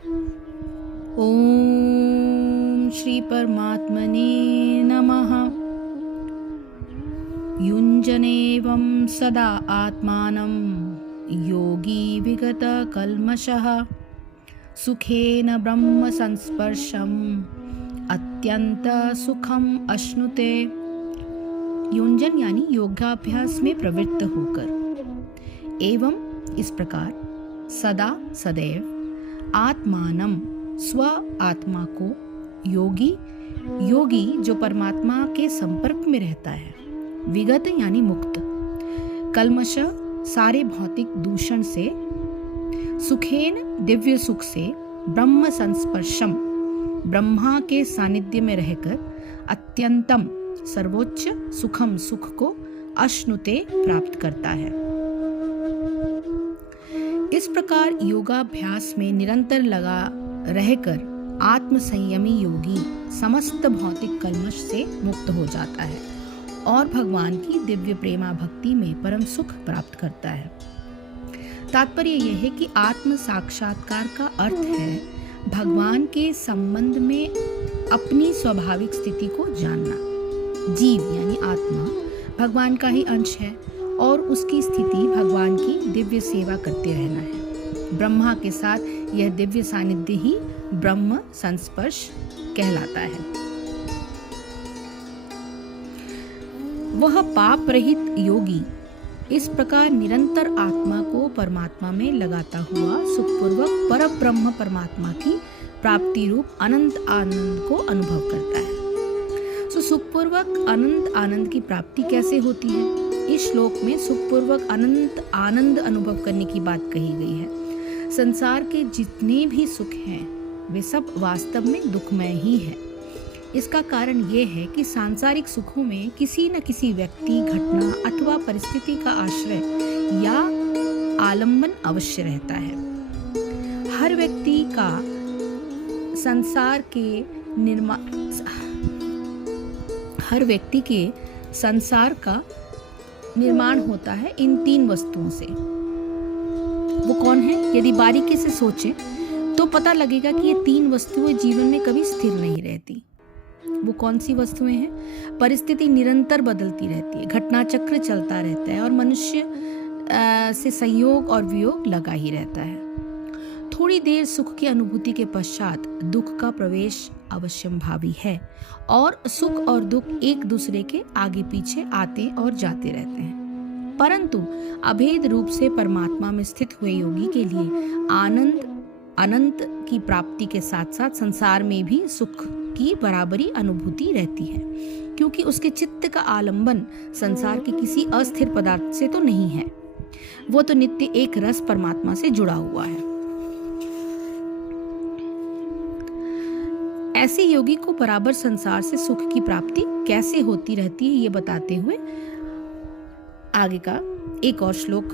ओम श्री परमात्मने नमः। युञ्जनेवं सदा आत्मानं योगी विगत कल्मषः सुखेन ब्रह्म संस्पर्शम् अत्यंत सुखम अश्नुते। युंजन यानी योगाभ्यास में प्रवृत्त होकर एवं इस प्रकार सदा सदैव आत्मानम स्व आत्मा को योगी जो परमात्मा के संपर्क में रहता है, विगत यानी मुक्त, कल्मष सारे भौतिक दूषण से, सुखेन दिव्य सुख से, ब्रह्म संस्पर्शम ब्रह्मा के सानिध्य में रहकर, अत्यंतम सर्वोच्च सुखम सुख को अश्नुते प्राप्त करता है। इस प्रकार योगाभ्यास में निरंतर लगा रहकर आत्म संयमी योगी समस्त भौतिक कल्मष से मुक्त हो जाता है और भगवान की दिव्य प्रेमा भक्ति में परम सुख प्राप्त करता है। तात्पर्य यह है कि आत्म साक्षात्कार का अर्थ है भगवान के संबंध में अपनी स्वाभाविक स्थिति को जानना। जीव यानी आत्मा भगवान का ही अंश है और उसकी स्थिति भगवान की दिव्य सेवा करते रहना है। ब्रह्मा के साथ यह दिव्य सानिध्य ही ब्रह्म संस्पर्श कहलाता है। वह पाप रहित योगी इस प्रकार निरंतर आत्मा को परमात्मा में लगाता हुआ सुखपूर्वक पर ब्रह्म परमात्मा की प्राप्ति रूप अनंत आनंद को अनुभव करता है। सुखपूर्वक अनंत आनंद की प्राप्ति कैसे होती है? इस श्लोक में सुखपूर्वक अनंत आनंद अनुभव करने की बात कही गई है। संसार के जितने भी सुख हैं वे सब वास्तव में दुखमय ही है। इसका कारण ये है कि सांसारिक सुखों में किसी न किसी व्यक्ति, घटना अथवा परिस्थिति का आश्रय या आलंबन अवश्य रहता है। हर व्यक्ति का संसार का निर्माण होता है इन तीन वस्तुओं से। वो कौन है? यदि बारीकी से सोचें तो पता लगेगा कि ये तीन वस्तुएं जीवन में कभी स्थिर नहीं रहती। वो कौन सी वस्तुएं हैं? परिस्थिति निरंतर बदलती रहती है, घटना चक्र चलता रहता है और मनुष्य से संयोग और वियोग लगा ही रहता है। थोड़ी देर सुख की अनुभूति के पश्चात दुख का प्रवेश अवश्यंभावी है और सुख और दुख एक दूसरे के आगे पीछे आते और जाते रहते हैं। परंतु अभेद रूप से परमात्मा में स्थित हुए योगी के लिए आनंद अनंत की प्राप्ति के साथ साथ संसार में भी सुख की बराबरी अनुभूति रहती है, क्योंकि उसके चित्त का आलंबन संसार के किसी अस्थिर पदार्थ से तो नहीं है। वो तो नित्य एक रस परमात्मा से जुड़ा हुआ है। ऐसे योगी को बराबर संसार से सुख की प्राप्ति कैसे होती रहती है, ये बताते हुए आगे का एक और श्लोक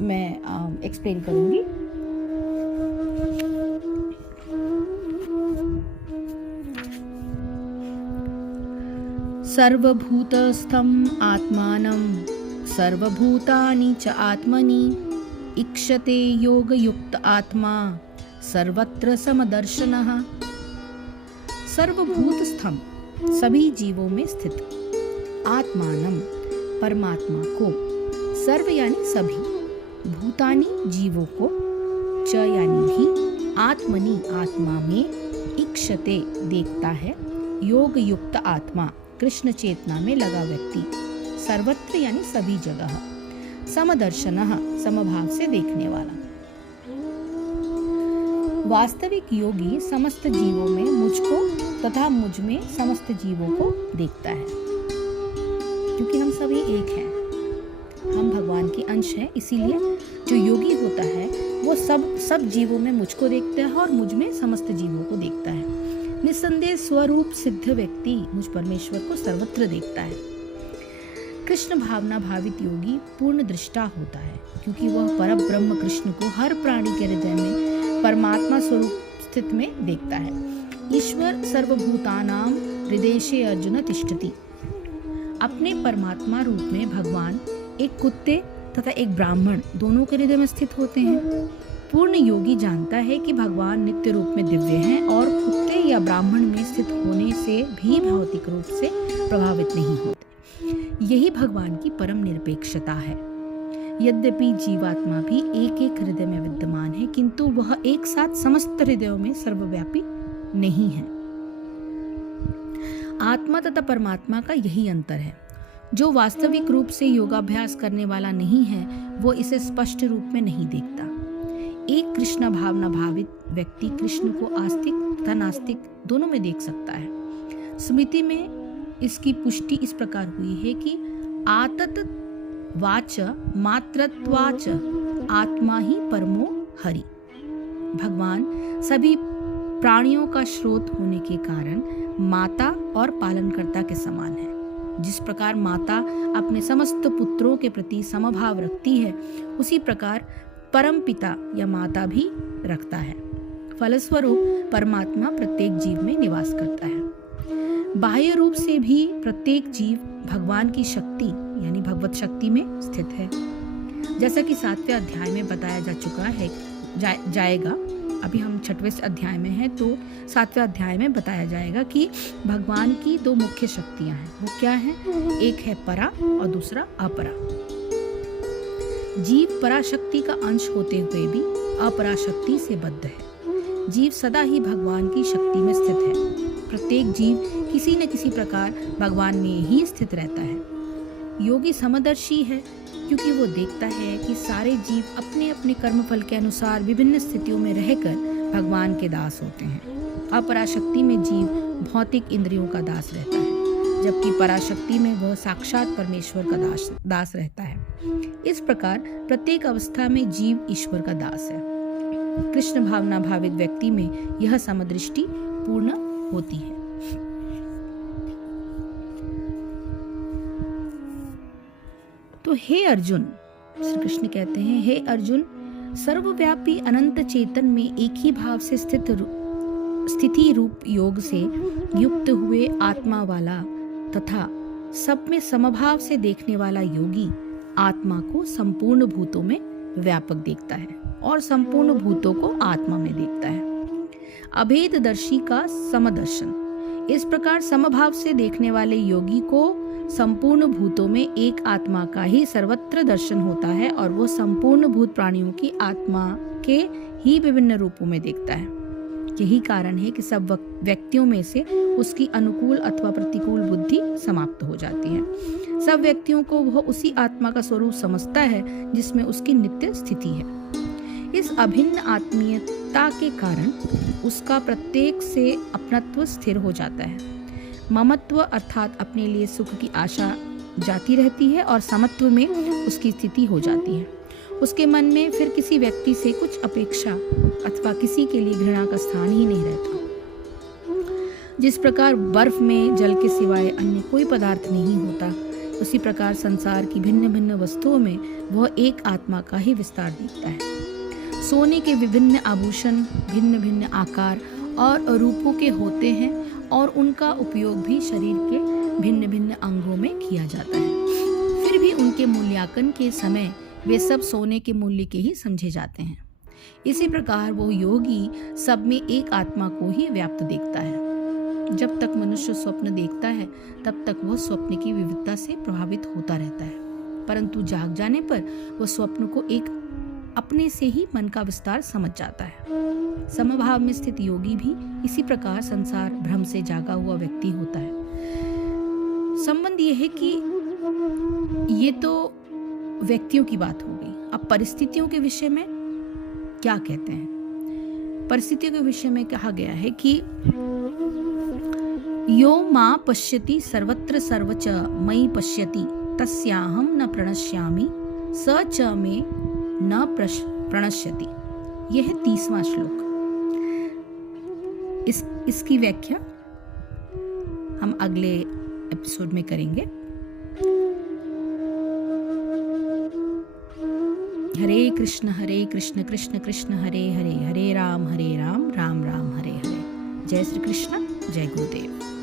मैं एक्सप्लेन करूंगी। सर्वभूतस्थं आत्मानं सर्वभूतानि च आत्मनि इक्षते योगयुक्त आत्मा सर्वत्र समदर्शनः। सर्वभूतस्थं सभी जीवों में स्थित, आत्मानम परमात्मा को, सर्व यानी सभी, भूतानि जीवों को, च यानी भी, आत्मनि आत्मा में, इक्षते देखता है, योग युक्त आत्मा कृष्ण चेतना में लगा व्यक्ति, सर्वत्र यानी सभी जगह, समदर्शनः समभाव से देखने वाला। वास्तविक योगी समस्त जीवों में मुझको तथा मुझ में समस्त जीवों को देखता है, क्योंकि हम सभी एक हैं, हम भगवान के अंश हैं। इसीलिए जो योगी होता है वो सब जीवों में मुझको देखता है और मुझ में समस्त जीवों को देखता है। निस्संदेह स्वरूप सिद्ध व्यक्ति मुझ परमेश्वर को सर्वत्र देखता है। कृष्ण भावना भावित योगी पूर्ण दृष्टा होता है, क्योंकि वह परम ब्रह्म कृष्ण को हर प्राणी के हृदय में परमात्मा स्वरूप स्थित में देखता है। ईश्वर सर्वभूतानां हृदयेषु अर्जुन तिष्ठति। अपने परमात्मा रूप में भगवान एक कुत्ते तथा एक ब्राह्मण दोनों के हृदय में स्थित होते हैं। पूर्ण योगी जानता है कि भगवान नित्य रूप में दिव्य हैं और कुत्ते या ब्राह्मण में स्थित होने से भी भौतिक रूप से प्रभावित नहीं होते। यही भगवान की परम निरपेक्षता है। यद्यपि जीवात्मा भी एक एक हृदय में विद्यमान है, किंतु वह एक साथ समस्त हृदयों में सर्वव्यापी नहीं है। आत्मा तथा परमात्मा का यही अंतर है। जो वास्तविक रूप से योगाभ्यास करने वाला नहीं है, वो इसे स्पष्ट रूप में नहीं देखता। एक कृष्ण भावना भावित व्यक्ति कृष्ण को आस्तिक तथा नास्तिक दोनों में देख सकता है। स्मृति में इसकी पुष्टि इस प्रकार हुई है कि आतत वाच मात्रत्वाच आत्मा ही परमो हरि। भगवान सभी प्राणियों का स्रोत होने के कारण माता और पालनकर्ता के समान है। जिस प्रकार माता अपने समस्त पुत्रों के प्रति समभाव रखती है, उसी प्रकार परम पिता या माता भी रखता है। फलस्वरूप परमात्मा प्रत्येक जीव में निवास करता है। बाह्य रूप से भी प्रत्येक जीव भगवान की शक्ति यानी भगवत शक्ति में स्थित है। जैसा कि 7वें अध्याय में बताया जा चुका है जाएगा। अभी हम 6वें अध्याय में हैं, तो 7वें अध्याय में बताया जाएगा कि भगवान की 2 मुख्य शक्तियां हैं। वो क्या हैं? एक है परा और दूसरा अपरा। जीव पराशक्ति का अंश होते हुए भी अपराशक्ति से बद्ध है। जीव सदा ही भगवान की शक्ति में स्थित है। प्रत्येक जीव किसी न किसी प्रकार भगवान में ही स्थित रहता है। योगी समदर्शी है, क्योंकि वो देखता है कि सारे जीव अपने अपने कर्मफल के अनुसार विभिन्न स्थितियों में रहकर भगवान के दास होते हैं। अपराशक्ति में जीव भौतिक इंद्रियों का दास रहता है, जबकि पराशक्ति में वह साक्षात परमेश्वर का दास रहता है। इस प्रकार प्रत्येक अवस्था में जीव ईश्वर का दास है। कृष्ण भावना भावित व्यक्ति में यह समदृष्टि पूर्ण होती है। तो हे अर्जुन, श्री कृष्ण कहते हैं, हे अर्जुन, सर्वव्यापी अनंत चेतन में एक ही भाव से स्थिति रूप योग से युक्त हुए आत्मा वाला तथा सब में समभाव से देखने वाला योगी आत्मा को संपूर्ण भूतों में व्यापक देखता है और संपूर्ण भूतों को आत्मा में देखता है। अभेददर्शी का समदर्शन। इस प्रकार समभाव से देखने वाले योगी को संपूर्ण भूतों में एक आत्मा का ही सर्वत्र दर्शन होता है और वो संपूर्ण भूत प्राणियों की आत्मा के ही विभिन्न रूपों में देखता है। यही कारण है कि सब व्यक्तियों में से उसकी अनुकूल अथवा प्रतिकूल बुद्धि समाप्त हो जाती है। सब व्यक्तियों को वह उसी आत्मा का स्वरूप समझता है जिसमें उसकी नित्य स्थिति है। इस अभिन्न आत्मीयता के कारण उसका प्रत्येक से अपनत्व स्थिर हो जाता है। ममत्व अर्थात अपने लिए सुख की आशा जाती रहती है और समत्व में उसकी स्थिति हो जाती है। उसके मन में फिर किसी व्यक्ति से कुछ अपेक्षा अथवा किसी के लिए घृणा का स्थान ही नहीं रहता। जिस प्रकार बर्फ में जल के सिवाय अन्य कोई पदार्थ नहीं होता, उसी प्रकार संसार की भिन्न भिन्न वस्तुओं में वह एक आत्मा का ही विस्तार दिखता है। सोने के विभिन्न आभूषण भिन्न भिन्न आकार और रूपों के होते हैं और उनका उपयोग भी शरीर के भिन्न भिन्न अंगों में किया जाता है। फिर भी उनके मूल्यांकन के समय वे सब सोने के मूल्य के ही समझे जाते हैं। इसी प्रकार वो योगी सब में एक आत्मा को ही व्याप्त देखता है। जब तक मनुष्य स्वप्न देखता है, तब तक वह स्वप्न की विविधता से प्रभावित होता रहता है, परंतु जाग जाने पर वह स्वप्न को एक अपने से ही मन का विस्तार समझ जाता है। समभाव में स्थित योगी भी इसी प्रकार संसार भ्रम से जागा हुआ व्यक्ति होता है। संबंध यह है कि ये तो व्यक्तियों की बात हो गई। अब परिस्थितियों के विषय में क्या कहते हैं? परिस्थितियों के विषय में कहा गया है कि यो मां पश्यति सर्वत्र सर्वच मयि पश्यति तस्याहं न प्रणश्यामि स च मे न प्रणश्यति। यह है 30वां श्लोक। इसकी व्याख्या हम अगले एपिसोड में करेंगे। हरे कृष्ण कृष्ण कृष्ण हरे हरे, हरे राम राम राम हरे हरे। जय श्री कृष्ण, जय गुरुदेव।